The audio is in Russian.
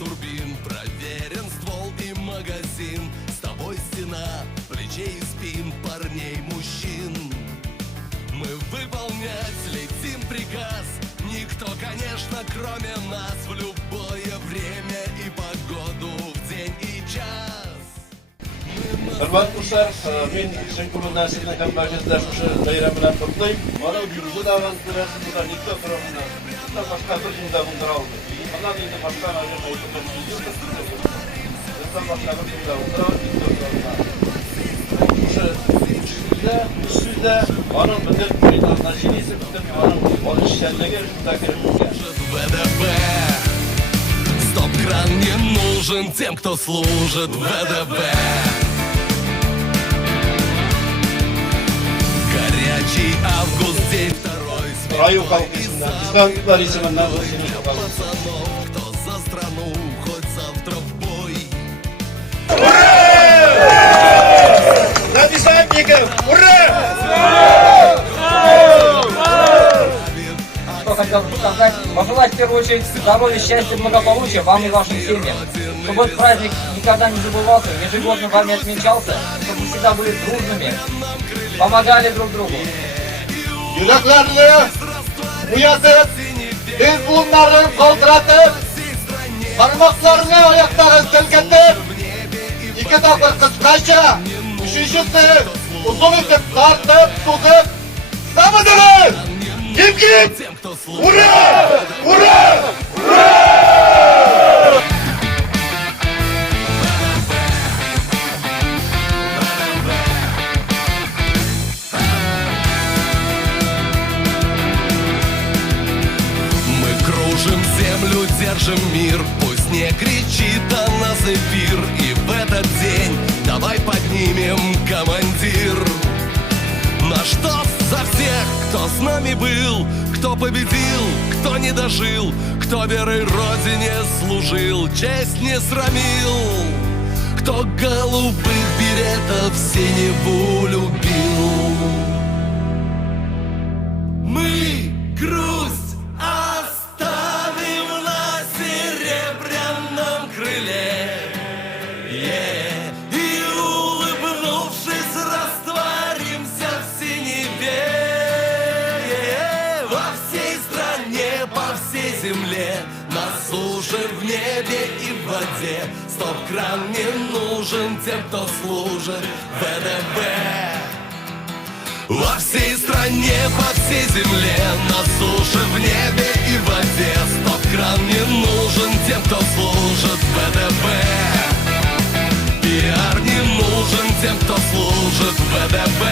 турбин, проверен ствол и магазин. С тобой стена, плечей и спин парней, мужчин. Мы выполнять летим приказ. Никто, конечно, кроме нас, в любое время и погоду, в день и час. Hurmatli do'stlar, men Shayxullo Nasirni ham bag'ishda o'sha bayram bilan qutlayman. Mana bu davrasida bular ikkita tarafdan bundan boshqa bir jumla bildira oldi. Mana endi boshqa narsa aytib o'sha mana bunday отношения bitta olishganligi ВДВ. Стоп-кран не нужен тем, кто служит ВДВ. Горячий август, день второй. Раю халкисина, İslam isminden Пацанов, кто за страну, хоть завтра в бой. За десантников! Ура! Что хотел бы сказать, пожелать в первую очередь здоровья, счастья, благополучия вам и вашим семьям. Чтобы этот праздник никогда не забывался, ежегодно вами отмечался, чтобы вы всегда были дружными, помогали друг другу. Yüreklerini uyatıp, biz bunları kaldıratıp, parmaklarını ayaklarını silketip, iki takır kıskaçça, üçüncüsü uzun itip, tartıp, tutup, sabıdırın! Kim? Ura! Ura! Ura! Кружим землю, держим мир. Пусть не кричит о нас эфир. И в этот день давай поднимем командир. Наш тост за всех, кто с нами был, кто победил, кто не дожил, кто верой Родине служил, честь не срамил, кто голубых беретов синеву любил. Мы грусть оставим на серебряном крыле, и, улыбнувшись, растворимся в синеве. Во всей стране, по всей земле, на суше, в небе и в воде. Стоп-кран не нужен тем, кто служит ВДВ. Во всей стране, по всей земле, на суше, в небе и в воде. Стоп-кран не нужен тем, кто служит ВДВ. Пиар не нужен тем, кто служит ВДВ.